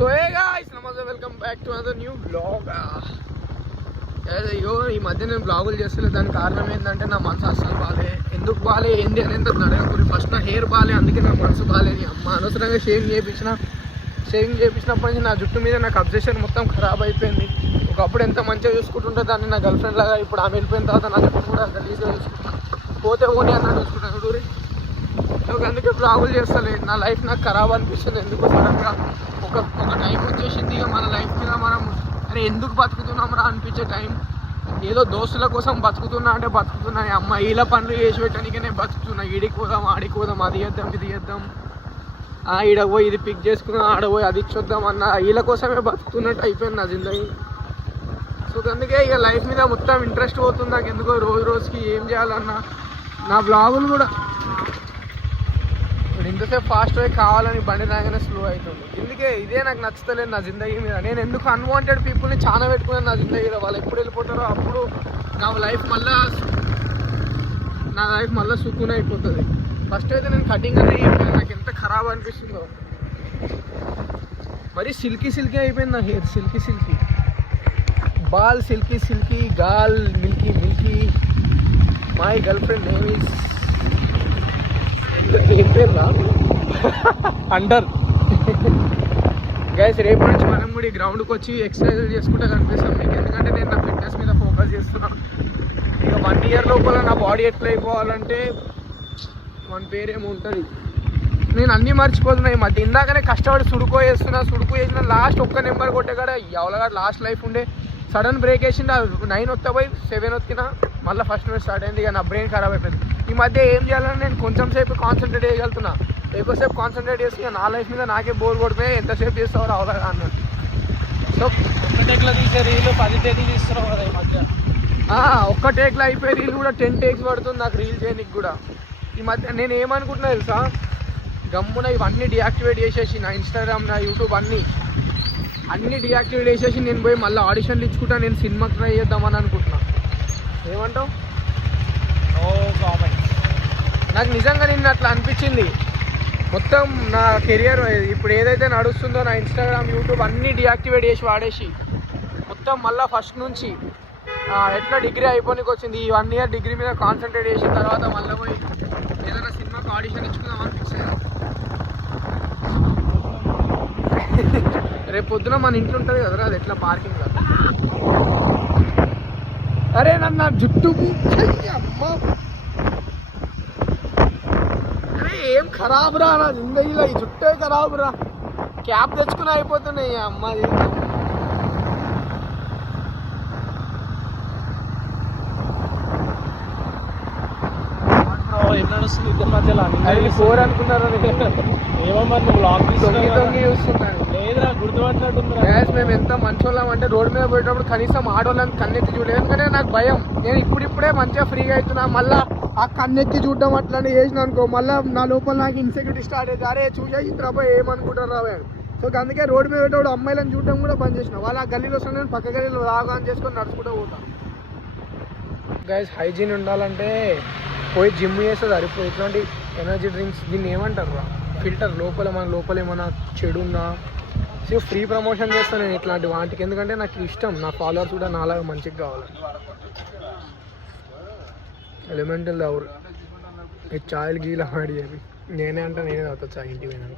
So hey guys, నమస్తే, welcome back to another new blog. అయ్యో ఈ మధ్య నేను బ్లాగులు చేస్తలేదు. దానికి కారణం ఏంటంటే నా మనసు అస్సలు బాలే. ఎందుకు బాలే ఏంది అని ఎంత అడగకూడదు. ఫస్ట్ నా హెయిర్ బాలే, అందుకే నా మనసు బాలేదు. అమ్మ అనవసరంగా షేవింగ్ చేయించినప్పటి నుంచి నా జుట్టు మీద నాకు అబ్జెక్షన్ మొత్తం ఖరాబ్ అయిపోయింది. ఒకప్పుడు ఎంత మంచిగా చూసుకుంటుంటే దాన్ని నా గర్ల్ ఫ్రెండ్ లాగా, ఇప్పుడు ఆమె వెళ్ళిపోయిన తర్వాత నా జుట్టు కూడా గలీజ్గా చూసుకుంటాను. పోతే ఓని అన్నట్టు చూసుకుంటాను చూడు. అందుకే బ్లాగులు చేస్తలేదు. నా లైఫ్ నాకు ఖరాబ్ అనిపిస్తుంది. ఎందుకు సడన్గా ఒక టైం వచ్చేసింది. ఇక మన లైఫ్ మీద మనం అరే ఎందుకు బతుకుతున్నాం రా అనిపించే టైం. ఏదో దోస్తుల కోసం బతుకుతున్నా అంటే బతుకుతున్నా. అమ్మ వీళ్ళ పనులు చేసి పెట్టడానికే నేను బతుకుతున్నా. ఈడికి పోదాం, ఆడికి పోదాం, అది చేద్దాం, ఇది చేద్దాం, ఈడ పోయి ఇది పిక్ చేసుకున్నాం, ఆడ పోయి అది ఇచ్చొద్దాం అన్న వీళ్ళ కోసమే బతుకుతున్నట్టు అయిపోయింది నా జిందగీ. సో అందుకే ఇక లైఫ్ మీద మొత్తం ఇంట్రెస్ట్ పోతుంది నాకు. ఎందుకో రోజు రోజుకి ఏం చేయాలన్నా నా బ్లాగులు కూడా ఇంతసేపు ఫాస్ట్ వే కావాలని బండి రాగానే స్లో అవుతుంది. ఎందుకే ఇదే నాకు నచ్చుతలేదు నా జిందగీ మీద. నేను ఎందుకు అన్వాంటెడ్ పీపుల్ని చాలా పెట్టుకున్నాను నా జిందగీలో. వాళ్ళు ఎప్పుడు వెళ్ళిపోతారో అప్పుడు నా లైఫ్ మళ్ళీ సుక్కున అయిపోతుంది. ఫస్ట్ అయితే నేను కటింగ్ అనేది అయిపోయింది. నాకు ఎంత ఖరాబ్ అనిపిస్తుందో. మరి సిల్కీ అయిపోయింది నా హెయిర్. సిల్కీ బాల్ సిల్కీ గాల్ milky. My girlfriend name is ఏం పేరు రా అండర్. గైస్ రేపటి నుంచి మనం కూడా ఈ గ్రౌండ్కి వచ్చి ఎక్సర్సైజ్ చేసుకుంటూ కనిపిస్తాం మీకు. ఎందుకంటే నేను నా ఫిట్నెస్ మీద ఫోకస్ చేస్తున్నాను. ఇక 1 year లోపల నా బాడీ ఎట్లా అయిపోవాలంటే మన పేరేమో ఉంటుంది. నేను అన్నీ మర్చిపోతున్నా ఈ మధ్య. ఇందాకనే కష్టపడి సుడుకో చేసిన లాస్ట్ ఒక్క నెంబర్ కొట్టే కాడ ఎవరిగా లాస్ట్ లైఫ్ ఉండే సడన్ బ్రేక్ వేసింది. 9 వస్తా పోయి 7 వచ్చినా మళ్ళీ ఫస్ట్ నుంచి స్టార్ట్ అయింది. ఇక నా బ్రెయిన్ ఖరాబ్ అయిపోయింది. ఈ మధ్య ఏం చేయాలని నేను కొంచెం సేపు కాన్సన్ట్రేట్ చేయగలుగుతున్నా. ఎక్కువసేపు కాన్సన్ట్రేట్ చేసి ఇక నా లైఫ్ మీద నాకే బోర్ కొడిపోయి ఎంతసేపు చేస్తావు రావాలా అన్నట్టు. సో ఒక్క టేక్లో తీసే రీల్ 10 టేక్లు తీస్తున్నావు కదా ఈ మధ్య. ఒక్క టేక్లో అయిపోయి రీల్ కూడా 10 takes పడుతుంది నాకు రీల్ చేయడానికి కూడా. ఈ మధ్య నేను ఏమనుకుంటున్నా తెలుసా, గమ్మున ఇవన్నీ డియాక్టివేట్ చేసేసి నా ఇన్స్టాగ్రామ్, నా యూట్యూబ్ అన్నీ డియాక్టివేట్ చేసేసి నేను పోయి మళ్ళీ ఆడిషన్లు ఇచ్చుకుంటా. నేను సినిమాకి ట్రై చేద్దామని అనుకుంటున్నా. ఏమంటావు? నాకు నిజంగా నిన్న అట్లా అనిపించింది. మొత్తం నా కెరియర్ ఇప్పుడు ఏదైతే నడుస్తుందో నా ఇన్స్టాగ్రామ్, యూట్యూబ్ అన్నీ డియాక్టివేట్ చేసి వాడేసి మొత్తం మళ్ళీ ఫస్ట్ నుంచి ఎట్లా డిగ్రీ అయిపోయినకి వచ్చింది. ఈ 1 year డిగ్రీ మీద కాన్సన్ట్రేట్ చేసిన తర్వాత మళ్ళీ పోయి ఏదైనా సినిమాకి ఆడిషన్ ఇచ్చుకుందాం అనిపించింది. రేపు పొద్దున మన ఇంట్లో ఉంటుంది కదరా, అది ఎట్లా పార్కింగ్ కదా. అరే నన్ను జుట్టుకు అమ్మ అరే ఏం ఖరాబ్ రా నా జిందగీలో. ఈ జుట్టే ఖరాబ్ రా. క్యాప్ తెచ్చుకుని అయిపోతున్నాయి అమ్మది. అది 4 అనుకున్నారా? మేము ఎంత మంచోళ్ళం అంటే రోడ్డు మీద పోయేటప్పుడు కనీసం ఆడోళ్ళని కన్నెత్తి చూడలేదు. ఎందుకంటే నాకు భయం. నేను ఇప్పుడిప్పుడే మంచిగా ఫ్రీగా అవుతున్నా. మళ్ళీ ఆ కన్నెత్తి చూడడం అట్లానే చేసిన అనుకో మళ్ళీ నా లోపల నాకు ఇన్సెక్యూరిటీ స్టార్ట్ అవుతుంది. అరే చూసేసిన రాబోయే ఏమనుకుంటారు రాబోయే. సో అందుకే రోడ్డు మీద పోయేటప్పుడు అమ్మాయిలను చూడడం కూడా బంద్ చేసిన. వాళ్ళు ఆ గల్లీలో వస్తే నేను పక్క గల్లీలో రాగా అని చేసుకొని నడుచుకుంటూ పోతాను. గైస్ హైజీన్ ఉండాలంటే పోయి జిమ్ చేస్తే సరిపోయి. ఇట్లాంటి ఎనర్జీ డ్రింక్స్ దీన్ని ఏమంటారు రా, ఫిల్టర్ మన లోపల ఏమైనా చెడు ఉన్నా సో ఫ్రీ ప్రమోషన్ చేస్తాను నేను ఇట్లాంటి వాటికి. ఎందుకంటే నాకు ఇష్టం నా ఫాలోవర్స్ కూడా నాలాగా మంచిగా కావాలి. ఎలిమెంటల్ అవరు ఈ చాయ్లు గీలు అవాయిడ్ చేయాలి. నేనే తాగుతా చాయ్ ఇంటికి పోయినాను.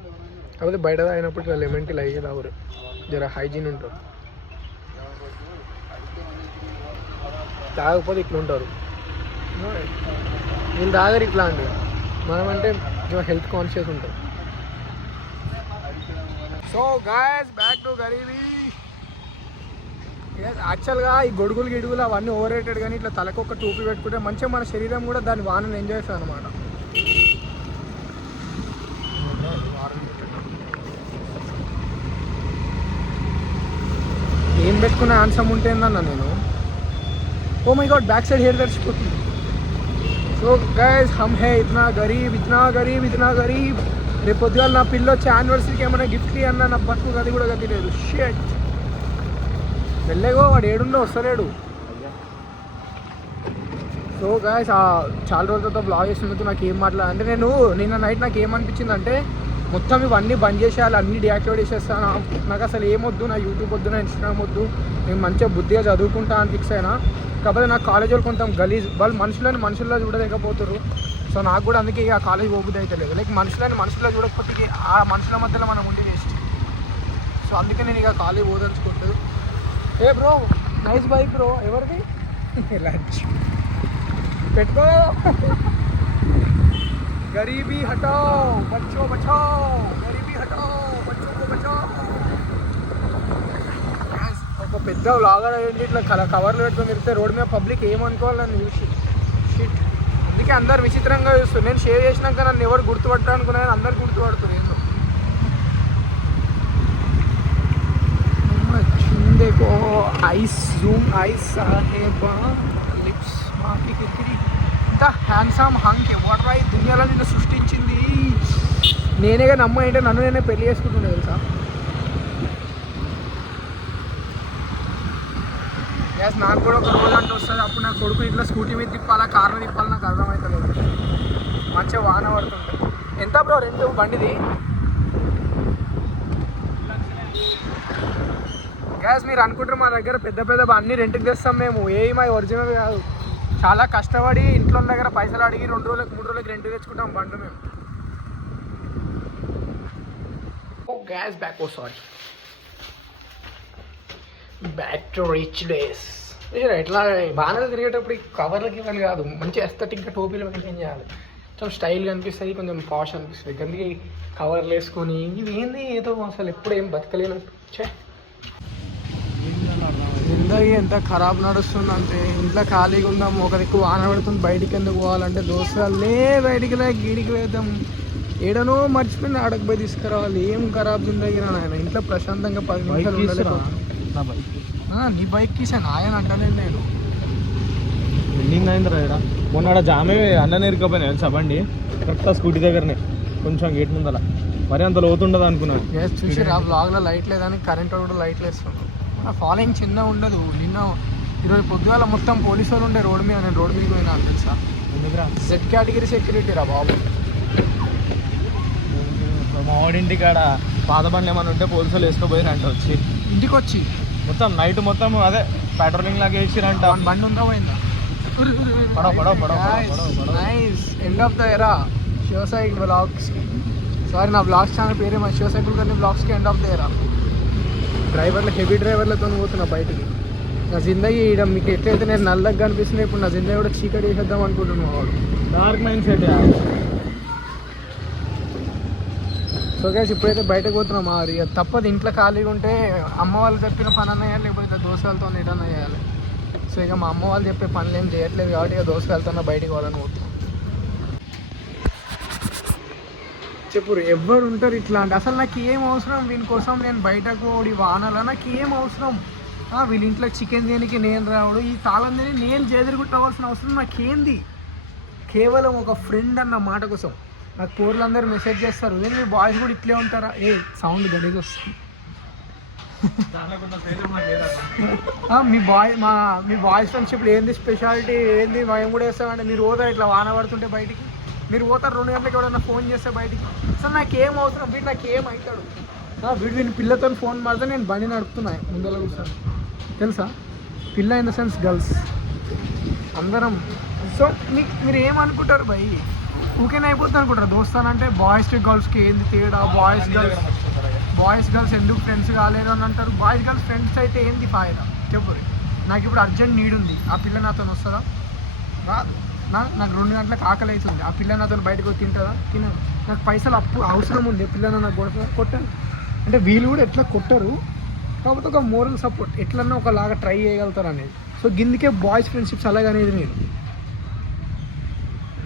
కాకపోతే బయట తాగినప్పుడు ఇట్లా ఎలిమెంటల్ అయ్యేది అవరు జర హైజీన్ ఉంటారు. తాగకపోతే ఇట్లా ఉంటారు వీళ్ళు. తాగరు ఇట్లాంటివి. మనమంటే హెల్త్ కాన్షియస్ ఉంటుంది. So guys back to garibi. యాక్చువల్గా ఈ గొడుగులు అవన్నీ ఓవర్ రేటెడ్. కానీ ఇట్లా తలకొక టోపీ పెట్టుకుంటే మంచిగా మన శరీరం కూడా దాని వానని ఎంజాయ్ చేస్తాను అనమాట. ఏం పెట్టుకున్న ఆన్సమ్ ఉంటేందన్నా నేను. Oh my god back side hair తెచ్చిపోతుంది. సో గైస్ హమ్ హే ఇతనా గరీబ్. రేపు పొద్దుగాల నా పిల్ల వచ్చి యానివర్సరీకి ఏమైనా గిఫ్ట్ అన్నా నా బతుకు గది కూడా గది లేదు. షేట్ వెళ్ళేగో వాడు ఏడుండో వస్తలేడు. సో గైస్ చాలా రోజులతో బ్లాగ్ చేసినందుకు నాకు ఏం అంటే నేను నిన్న నైట్ నాకు ఏమనిపించింది అంటే మొత్తం ఇవన్నీ బంద్ చేసేయాలి, అన్నీ డియాక్టివేట్ చేసేస్తాను. నాకు అసలు ఏమొద్దు, నా యూట్యూబ్ వద్దు, నా ఇన్స్టాగ్రామ్ వద్దు, నేను మంచిగా బుద్ధిగా చదువుకుంటా అని ఫిక్స్ అయినా. కాకపోతే నా కాలేజ్ వాళ్ళు కొంచెం గలీజ్, వాళ్ళు మనుషుల్లో చూడలేకపోతారు. సో నాకు కూడా అందుకే ఇక కాలేజ్ పోబుద్ది అయితే లేదు. లైక్ మనుషుల్లో చూడకపోతే ఆ మనుషుల మధ్యలో మనం ఉండి వేస్ట్. సో అందుకే నేను ఇక కాలేజ్ పోదలుచుకుంటుంది. ఏ బ్రో నైస్ బైక్ బ్రో, ఎవరిది? లంచ్ పెట్టుకో. గరీబీ హటాओ బచ్చో బచాओ, గరీబీ హటాओ బచ్చో కో బచాओ. ఒక పెద్ద వ్లాగర్ అయ్యింది, ఇట్లా కవర్లు పెట్టుకొని తిరిగితే రోడ్డు మీద పబ్లిక్ ఏమనుకోవాలని చూసి షిట్. అందుకే అందరు విచిత్రంగా చూస్తారు. నేను షేర్ చేసినాక నన్ను ఎవరు గుర్తుపట్టా అనుకున్నాను, అందరు గుర్తుపడుతుంది. ఏందో देखो ice Zoom ice Saheba lips మాకి కిరికిరి. ఇంత హ్యాండ్సమ్ హంక్ ఎవడరా ఈ దునియాలో నిన్ను సృష్టించింది? నేనేగా నమ్మ అంటే నన్ను నేనే పెళ్లి చేసుకుంటుండే తెలుసా. గ్యాస్ నాకు కూడా ఒక రోజు అంటూ వస్తుంది, అప్పుడు నా కొడుకు ఇట్లా స్కూటీ మీద తిప్పాలా, కార్లో తిప్పాలా నాకు అర్థమవుతలేదు. మంచిగా వాన పడుతుంటే. ఎంత బ్రో రెంట్ బండిది? గ్యాస్ మీరు అనుకుంటారు మా దగ్గర పెద్ద పెద్ద అన్నీ రెంట్కి తెస్తాం మేము, ఏమై ఒరిజినల్ కాదు. చాలా కష్టపడి ఇంట్లో దగ్గర పైసలు అడిగి 2 రోజులకు 3 రోజులకు రెంట్ తెచ్చుకుంటాం బండి మేము. Gas back sorry back to rich days. ఇట్లా బాగా తిరిగేటప్పుడు కవర్లకి ఇవ్వాలి కాదు, మంచి ఎస్థెటిక్గా టోపీలు మెయింటైన్ చేయాలి. కొంచెం స్టైల్గా అనిపిస్తుంది, కొంచెం పాష్ అనిపిస్తుంది. అందుకే కవర్లు వేసుకొని ఇవి ఏంది ఏదో అసలు ఎప్పుడు ఏం బతకలేనట్టు. జిందగీ ఎంత ఖరాబ్ నడుస్తుందంటే ఇంట్లో ఖాళీగా ఉందాం, ఒక దిక్కు వాన పడుతుంది, బయటికి ఎందుకు పోవాలంటే దోస్తులే బయటికి గీడికి వేద్దాం, ఏడనో మర్చిపోయి ఆడకు పోయి తీసుకురావాలి. ఏం ఖరాబ్ జిందగీ నాయన. ఇంట్లో ప్రశాంతంగా 10 నిమిషాలు ఉండలేదు. నీ బైక్ తీసాను ఆయన అంటలేదు నేను. బిల్డింగ్ అయిందిరా ఇక్కడ మొన్న జామే అన్న ఇరుకపోయినా తెలుసా బండి కరెక్ట్గా స్కూటీ దగ్గరనే కొంచెం గేట్ ముందల. మరి అంత లోతుండదు అనుకున్నాను. చూసి రా బ్లాగ్లో లైట్ లేదని కరెంట్ కూడా లైట్లు వేస్తున్నాడు. ఫాలోయింగ్ చిన్న ఉండదు. ఈరోజు పొద్దుగాల మొత్తం పోలీసు వాళ్ళు ఉండే రోడ్డు మీద, నేను రోడ్డు మీదకి పోయినా తెలుసా. సెట్ కేటగిరీ సెక్యూరిటీ రా బాబు. మా వాడింటి కాడ పాత బండ్లు ఏమైనా ఉంటే పోలీసులు వేసుకోపోయారంట, వచ్చి ఇంటికి వచ్చి మొత్తం నైట్ మొత్తం అదే పెట్రోలింగ్ లాగా వేసిరంట. బండి ఉందా పోయిందా? Nice end of the era Shiva cycle blogs. Sorry నా బ్లాగ్స్ ఛానల్ పేరే మా శివ సైకిల్ కానీ బ్లాగ్స్కి end of the era. Heavy డ్రైవర్లతో పోతున్నా బయటికి. నా జిందగీ ఇక్కడ మీకు ఎట్లయితే నేను నల్లగా కనిపిస్తుంది, ఇప్పుడు నా జిందగీ కూడా చీకటి చేసేద్దాం అనుకుంటున్నాను. వాడు dark mind set. So guys ఇప్పుడైతే బయటకు పోతున్నాం. మరి తప్పదు, ఇంట్లో ఖాళీగా ఉంటే అమ్మ వాళ్ళు చెప్పిన పని అన్న చేయాలి, లేకపోతే దోస్తులతో ఏదన్నా చేయాలి. సో ఇక మా అమ్మ వాళ్ళు చెప్పే పనులు ఏం చేయట్లేదు కాబట్టి ఇక దోస్తులతో బయటికి పోవాలని పోతున్నాం. చెప్పు ఎవరు ఉంటారు ఇట్లా అంటే? అసలు నాకు ఏం అవసరం వీని కోసం నేను బయటకు ఓడి వానాలా? నాకు ఏం అవసరం? వీళ్ళ ఇంట్లో చికెన్ తినికి నేను రావడు, ఈ తాళం తిని నేను చేదురుకుంటావాల్సిన అవసరం నాకేంది? కేవలం ఒక ఫ్రెండ్ అన్న మాట కోసం. నాకు పోర్లందరూ మెసేజ్ చేస్తారు, నేను మీ బాయ్స్ కూడా ఇట్లే ఉంటారా? సౌండ్ గడికి వస్తుంది. మీ బాయ్స్ ఫ్రెండ్షిప్లో ఏంది స్పెషాలిటీ ఏంది? మేము కూడా వేస్తామంటే మీరు పోతారు ఇట్లా వాన పడుతుంటే బయటికి, మీరు పోతారు 2 గంటలకి ఎవడన్నా ఫోన్ చేస్తే బయటికి. అసలు నాకేం అవసరం? వీడు నాకేం అవుతాడు? వీని పిల్లతో ఫోన్ మాడితే నేను బండి నడుపుతున్నా ముందర కూర్చొని తెలుసా. పిల్ల ఇన్ ద సెన్స్ గర్ల్స్ అందరం. సో మీరు ఏమనుకుంటారు భయ్? ఊకేనే అయిపోతుంది అనుకుంటారు దోస్తానంటే. బాయ్స్కి గర్ల్స్కి ఏంది తేడా? బాయ్స్ గర్ల్స్ ఎందుకు ఫ్రెండ్స్ కాలేరు అని అంటారు. బాయ్స్ గర్ల్స్ ఫ్రెండ్స్ అయితే ఏంది ఫాయిదా చెప్పు. నాకు ఇప్పుడు అర్జెంట్ నీడ్ ఉంది, ఆ పిల్ల నాతో వస్తుందా? రాదు. నాకు 2 గంటలకు ఆకలి అవుతుంది, ఆ పిల్ల నాతో బయటకు తింటుందా? తినదు. నాకు పైసలు అవసరం ఉంది, పిల్లలు నాకు కొట్టాను అంటే వీళ్ళు కూడా ఎట్లా కొట్టరు, కాకపోతే ఒక మోరల్ సపోర్ట్ ఎట్లన్నా ఒకలాగా ట్రై చేయగలుగుతారు అనేది. సో గిందుకే బాయ్స్ ఫ్రెండ్షిప్స్ అలాగనేది. నేను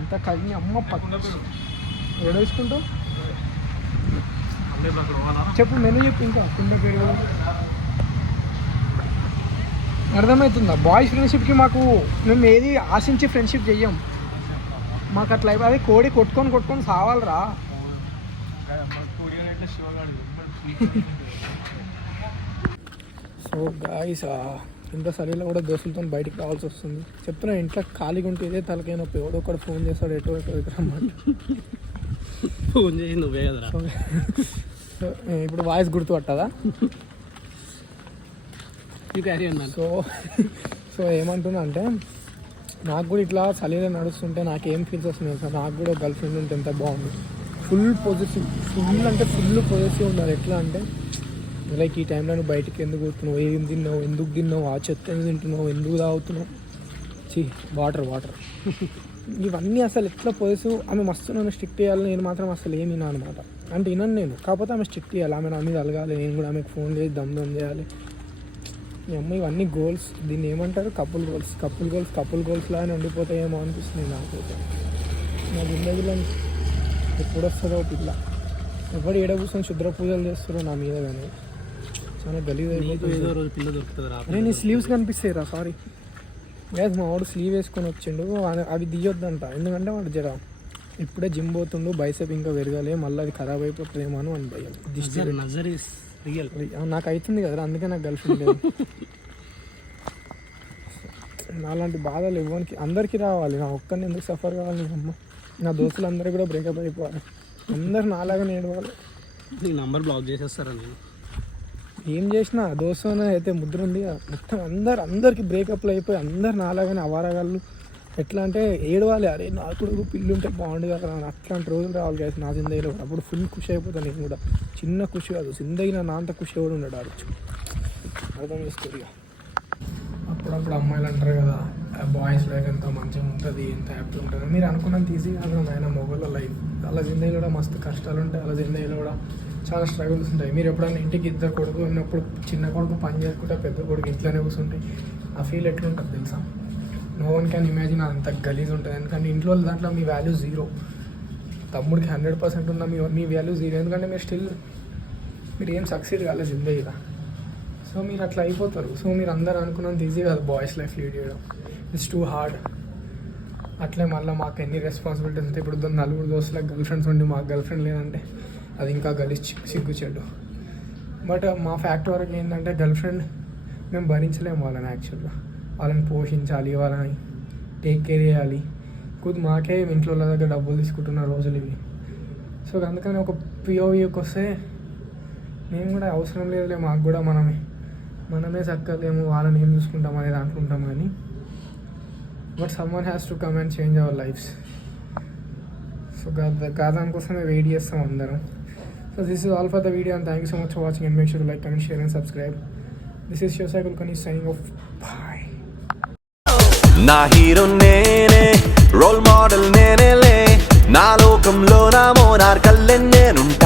ఎంత కలిగి అమ్మ ఏడ వేసుకుంటావు చెప్పు, మెనూ చెప్పు. ఇంకా కింద పేరు అర్థమవుతుందా? బాయ్స్ ఫ్రెండ్షిప్కి మేము ఏది ఆశించి ఫ్రెండ్షిప్ చెయ్యం. మాకు అట్లా అది కోడి కొట్టుకొని సావాలరా. సో గాయ్స్ ఇంత సరిలో కూడా దోస్తులతో బయటికి రావాల్సి వస్తుంది. చెప్తున్నా ఇంట్లో ఖాళీగా ఉంటే ఇదే తలకైనప్పుడు ఎవడో ఒకటి ఫోన్ చేస్తాడు, ఎటో రమ్మంట. ఫోన్ చేసి నువ్వే కదరా. ఇప్పుడు వాయిస్ గుర్తు పట్టదా? క్యారీ అన్నాను. సో ఏమంటున్నా అంటే నాకు కూడా ఇట్లా చలిలో నడుస్తుంటే నాకేం ఫీల్స్ వస్తున్నాయి సార్. నాకు కూడా గర్ల్ ఫ్రెండ్ ఉంటే ఎంత బాగుంది. ఫుల్ పొజిటివ్, ఫుల్ అంటే ఫుల్ పొజిటివ్ ఉండాలి. ఎట్లా అంటే లైక్ ఈ టైంలో నువ్వు బయటికి ఎందుకు పోతున్నావు, ఏం తిన్నావు, ఎందుకు తిన్నావు, ఆ చెత్త ఎందుకు తింటున్నావు, ఎందుకు తాగుతున్నావు, వాటర్ ఇవన్నీ అసలు ఎట్లా పొజిటివ్. ఆమె మస్తు నన్ను స్ట్రిక్ట్ చేయాలి, నేను మాత్రం అసలు ఏమి వినా అనమాట. అంటే వినను నేను, కాకపోతే ఆమె స్ట్రిక్ట్ చేయాలి, ఆమె నా మీద అలగాలి, నేను కూడా ఆమెకు ఫోన్ చేసి దమ్ చేయాలి. మీ అమ్మ ఇవన్నీ గోల్స్, దీన్ని ఏమంటారు కపుల్ గోల్స్ లాగానే ఉండిపోతాయేమో అనిపిస్తుంది నాకైతే. నా జిందగీలో ఎప్పుడు వస్తుందో పిల్ల, ఎవరు ఏడ కూర్చొని శుద్ర పూజలు చేస్తారో నా మీద, కానీ చాలా గలీజ్ అయిపోతుంది. ఏదో రోజు పిల్ల దొరుకుతుందిరా. అరే నీ స్లీవ్స్ కనిపిస్తాయి రా, సారీ గ్యాస్ మా వాడు స్లీవ్ వేసుకొని వచ్చిండు, అవి తీయొద్దంట. ఎందుకంటే వాడు జర ఇప్పుడే జిమ్ పోతుండు, బైసెప్ ఇంకా పెరగాలి, మళ్ళీ అది ఖరాబ్ అయిపోతుందేమో అని భయం. నాకు అవుతుంది కదరా, అందుకే నాకు గర్ల్ ఫ్రెండ్ లేదు. నాలాంటి బాధలు ఇవ్వడానికి అందరికీ రావాలి, నా ఒక్కరిని ఎందుకు సఫర్ కావాలి? నీ అమ్మ, నా దోస్తులు అందరూ కూడా బ్రేకప్ అయిపోవాలి, అందరు నాలాగా నేడవాలి. నీ నంబర్ బ్లాక్ చేసేస్తారా? నేను ఏం చేసినా దోస్తు అయితే ముద్ర ఉంది మొత్తం. అందరికి బ్రేకప్లు అయిపోయి అందరు నాలాగానే అవారగాళ్ళు. ఎట్లా అంటే ఏడవాలి, అరే నాకు కూడా పిల్లు ఉంటే బాగుండు కదా, అట్లాంటి రోజులు రావాలి కదా నా జిందగీలో. అప్పుడు ఫుల్ ఖుషి అయిపోతాను నేను కూడా. చిన్న ఖుషి కాదు, జిందగీ నా అంత ఖుషి కూడా ఉండడు ఆడచ్చు. అర్థం చేసుకోరు ఇక. అప్పుడప్పుడు అమ్మాయిలు అంటారు కదా, బాయ్స్ లైఫ్ ఎంత మంచిగా ఉంటుంది, ఎంత హ్యాపీ ఉంటుంది. మీరు అనుకున్నంత ఈజీ కాదు ఆయన మొగోళ్ళ లైఫ్. వాళ్ళ జిందగీలో కూడా మస్తు కష్టాలు ఉంటాయి, వాళ్ళ జిందగీలో కూడా చాలా స్ట్రగుల్స్ ఉంటాయి. మీరు ఎప్పుడైనా ఇంటికి ఇద్దరు కొడుకు ఉన్నప్పుడు చిన్న కొడుకు పని చేసుకుంటే పెద్ద కొడుకు ఇంట్లోనే కూర్చుంటే ఆ ఫీల్ ఎట్లుంటుంది తెలుసా? No one can imagine. అంత గలీజ్ ఉంటుంది. ఎందుకంటే ఇంట్లో దాంట్లో మీ వాల్యూ జీరో, తమ్ముడికి 100% ఉన్న మీ వాల్యూ జీరో. ఎందుకంటే మీరు ఏం సక్సీడ్ కాలేదు జిందగీలో. సో మీరు అట్లా అయిపోతారు. సో మీరు అందరూ అనుకున్నంత ఈజీ కాదు బాయ్స్ లైఫ్ లీడ్ చేయడం. It's too hard. అట్లే మళ్ళీ మాకు ఎన్ని రెస్పాన్సిబిలిటీస్ ఉంటాయి. ఇప్పుడు నలుగురు దోస్తులకు గర్ల్ ఫ్రెండ్స్ ఉండి మాకు గర్ల్ ఫ్రెండ్ లేదంటే అది ఇంకా సిగ్గు చెడ్డు. బట్ మా ఫ్యాక్ట్ వరకు ఏంటంటే గర్ల్ ఫ్రెండ్ మేము భరించలేము వాళ్ళని. యాక్చువల్గా వాళ్ళని పోషించాలి, వాళ్ళని టేక్ కేర్ చేయాలి. మాకే ఇంట్లో వాళ్ళ దగ్గర డబ్బులు తీసుకుంటున్న రోజులు ఇవి. సో అందుకని ఒక పిఓవికి వస్తే మేము కూడా అవసరం లేదులే, మాకు కూడా మనమే చక్కలేము, వాళ్ళని ఏం చూసుకుంటాం అనేది అనుకుంటాం. కానీ but someone has to come and change our lives. So దానికోసమే వెయిట్ చేస్తాం అందరం. So this is all for the video and thank you so much for watching and make sure to like, comment, share and subscribe. This is Shiv Sai Kulkarni signing off. Bye. నా hero నేనే, role model నేనేలే, నా లోకంలో నా మోనార్కల్లే నేనుంటా.